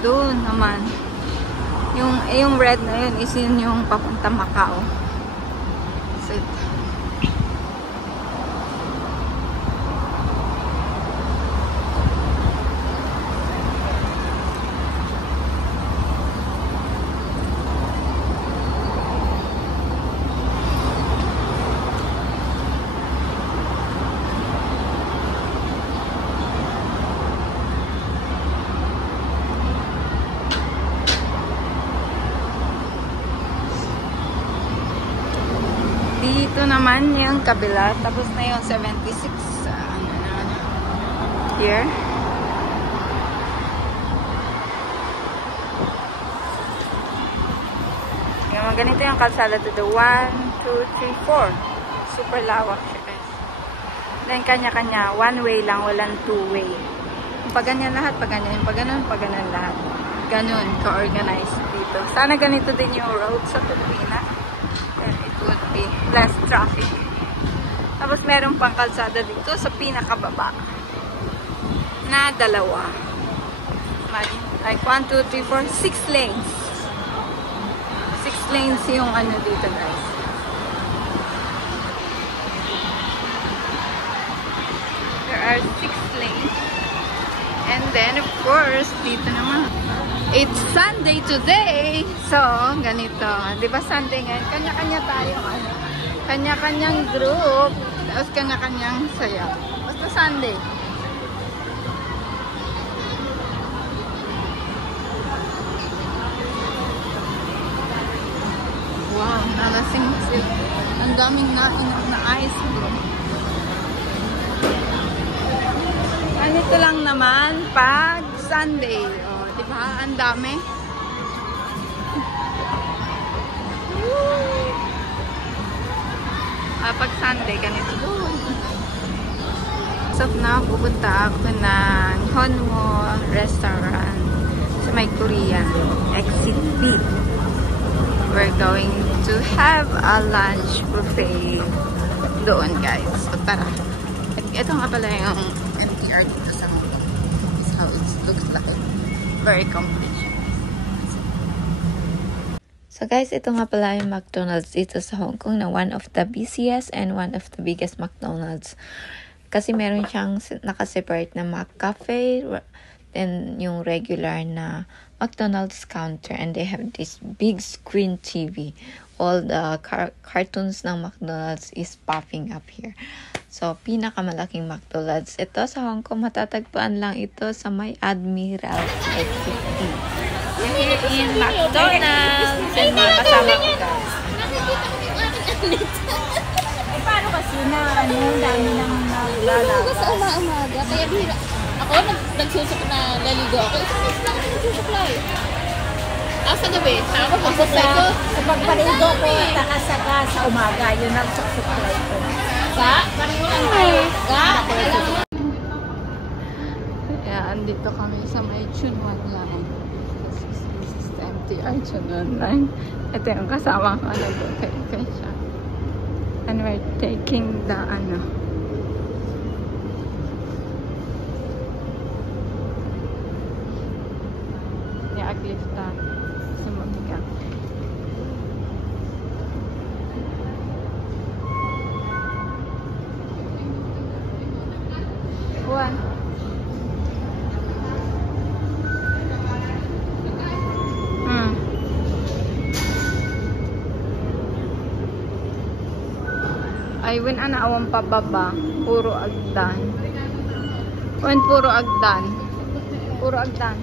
Doon naman. Yung red na yun is yun yung papunta Macau. So, dito naman yung kabila. Tapos na yung 76. Here. Yung ganito yung kalsada to the 1, 2, 3, 4. Super lawak siya, guys. Then, kanya-kanya. One way lang. Walang two way. Yung pag ganyan lahat, pag ganyan. Pag ganun, pag ganun lahat. Ganun ka-organize dito. Sana ganito din yung road sa Pilipinas. Then, it would be less traffic. Tapos, meron pang kalsada dito sa pinakababa. Na dalawa. Like 1, 2, 3, 4, 6 lanes. 6 lanes yung ano dito, guys. There are 6 lanes. And then, of course, dito naman. It's Sunday today. So, ganito. Di ba Sunday ngayon? Kanya-kanya tayo. Ano? Kanya-kanyang group. Tapos kanya-kanyang sayaw. Basta Sunday. Wow, nalasing sila. Ang daming nainom na ice cream. Ganito lang naman pag Sunday. O, diba? Ang dami. Pag Sunday, ganito. So, na pupunta ako ng Honmo Restaurant sa may Korean. Exit B. We're going to have a lunch buffet doon, guys. So, tara. Ito nga pala yung MTR dito sa Hong Kong. This is how it looks like. Very complete. So guys, ito nga pala yung McDonald's dito sa Hong Kong na one of the busiest and one of the biggest McDonald's. Kasi meron siyang nakaseparate na McCafe, then yung regular na McDonald's counter, and they have this big screen TV. All the cartoons ng McDonald's is popping up here. So, pinakamalaking McDonald's. Ito sa Hong Kong, matatagpuan lang ito sa may Admiral's Exit D. Here in McDonald's. And mga kasama ko, guys. Eh, paano kasi na, dami nang naglalabas? Ko sa umaga. Kaya bihira. Ako, nagsusuk na laligo ako. Isang minutes lang ako nagsusuklay. Ako sa gabi. Ako pagsuklay ko. Sa pagpaligo ko, takasaka sa umaga. Yun ang suklay ko. Sa? Pareho lang tayo. Sa? Kaya, andito kami sa may Chunwan line. This is the MTR Chunwan line. Ito yung kasama ko. Nag-okay siya. And we're taking the aglifta sa Monica. One. Ay, when awang pababa, puro agdan. When puro agdan. Puro agdan.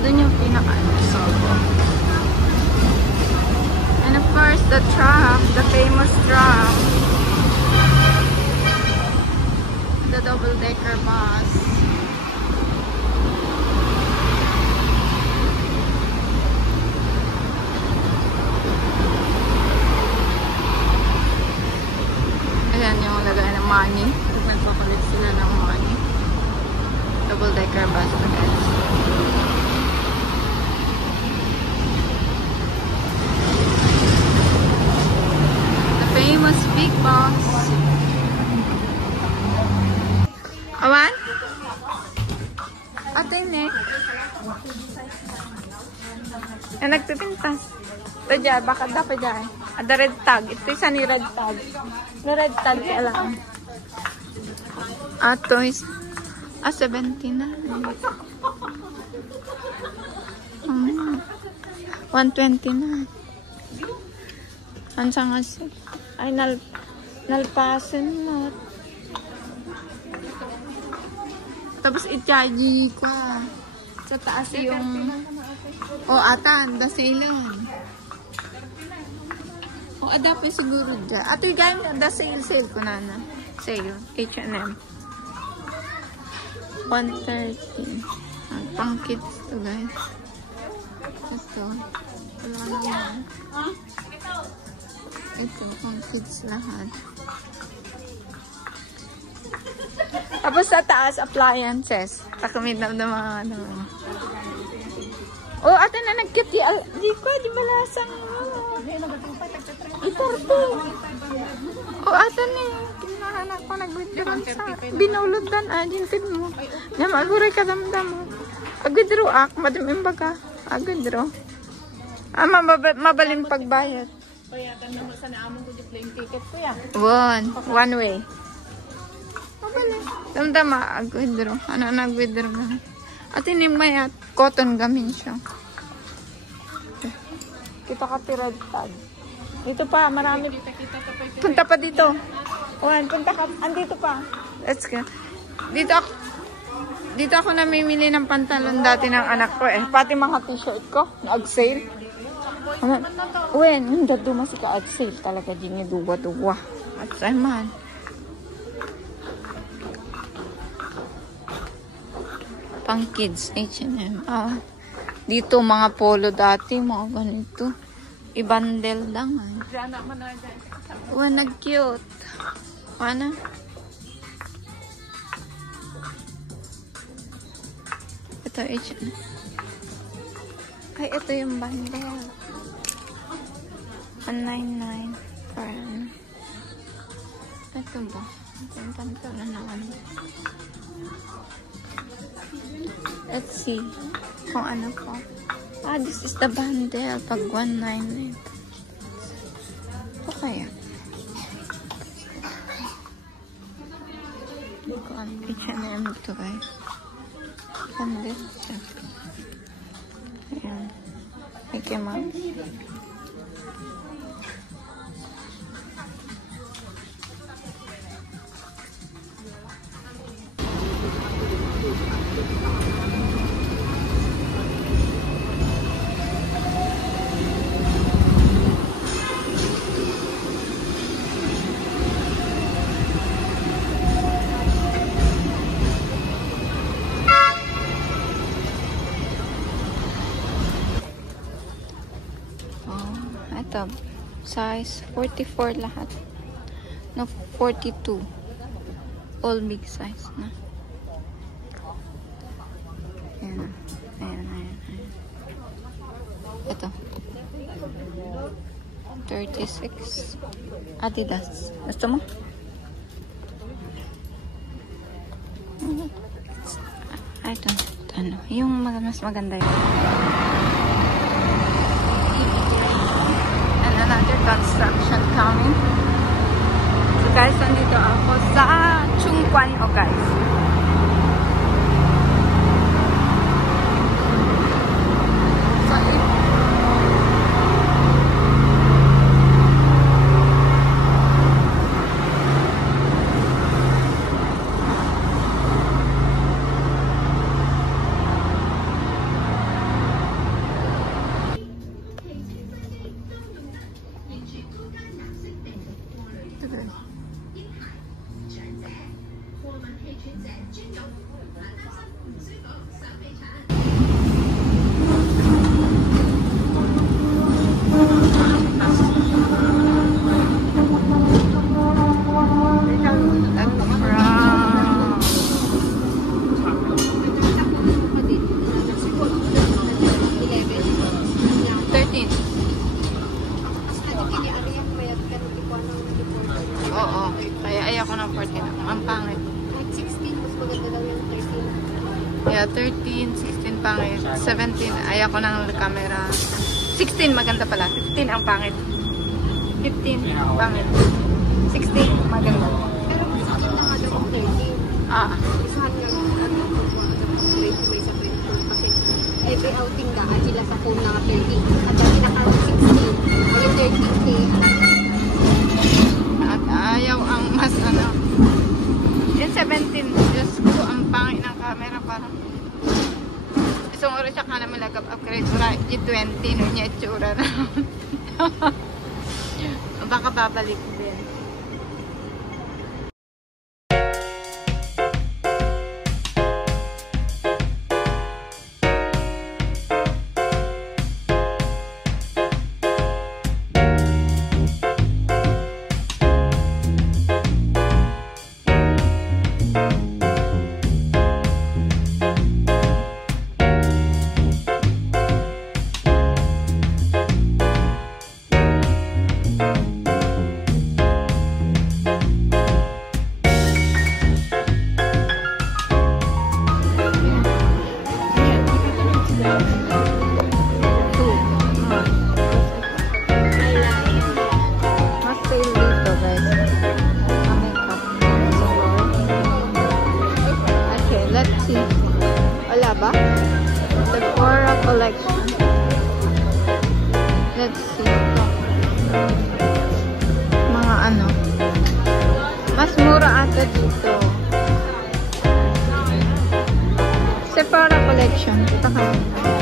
Nandun yung pinaka-sobo. And of course, the tram, the famous tram. The double-decker bus. Ayan yung lagay ng money. Nagpapalit sila ng money. Double-decker bus na guys. The famous big boss. Awan? Ate ne? Nagpipintas. Ito dyan, baka dapat dyan. The red tag. Ito isa ni red tag. No red tag, alam. Ato is 70 na. 120 na. Ansa nga siya? Ay, nalpasin mo. Tapos i-charge ko. Sa taas yung... atan, dasilon. Adapin siguro dyan. Ato yung gano'n, sale ko na na. Sale. H&M. 130. Pang kids to guys. Ito. Wala naman. Ito, pang kids lahat. Tapos sa taas, appliances. Takamid na mga ano. Ate na nag-cute. Di ko, di balasang. Itarto. Ate ni. Kinahanak ko nag-withdraw sa. Binuludan. Jintin mo. Maguray ka damdam mo. Agudro ak. Madaming baga. Agudro. Mabaling pagbayad. Payagan naman sa naamon ko yung plane ticket ko yan. One way. Mabaling. Damdam agudro. Ano nag-withdraw ka? At ini may cotton gamin siya. Kita ka tirad tag. Dito pa, marami. Punta pa dito. Punta ka. Andito pa. Let's go. Dito ako namimili ng pantalon dati ng anak ko eh. Pati mga t-shirt ko. Nag-sale. Hindi dumasi ka ad-sale talaga. Di niya duwa-duwa. At saan man. Pang kids, H&M. Dito mga polo dati, mga ganito. I-bundle lang. Nag-cute. Wana? Ito, H&M. Ay, ito yung bundle. 199. Parang. Ito ba? Ito yung pantalon naman. Let's see kung ano po. This is the bundle. Pag 199. Ito kaya. Hindi ko alam. H&M ito guys. Bundle siya. Ayan. Mickey Mouse. Ito, size 44 lahat. No, 42. All big size na. Ayan. Ito. 36. Adidas. Gusto mo? Ito. Ano? Yung mas maganda yun. Another construction coming. So guys, nandito ako sa Chungkwan guys. So Oo, kaya ayoko ng 14. Ang pangit. At 16, mas maganda daw yung 13. Yeah, 13, 16 pangit. 17, ayoko ng camera. 16 maganda pala. 15 ang pangit. 15 pangit. 16 maganda. Pero mas maganda nga daw ang 13. Ah, Isahan nga grade ko may sa 13. Kasi every outing na, sila sa phone na 13. At ang pinaka-16, ay yung 13K. at ayaw ang mas ano. Yung 17, Diyos ko, ang pangit ng camera parang. Isang oras siya ka naman nag-upgrade. Ura, G20, no niya itsura na. Baka babalik din. Wala ba? Sephora collection. Let's see. Mga ano. Mas mura ata dito. Sephora collection. Kita ka.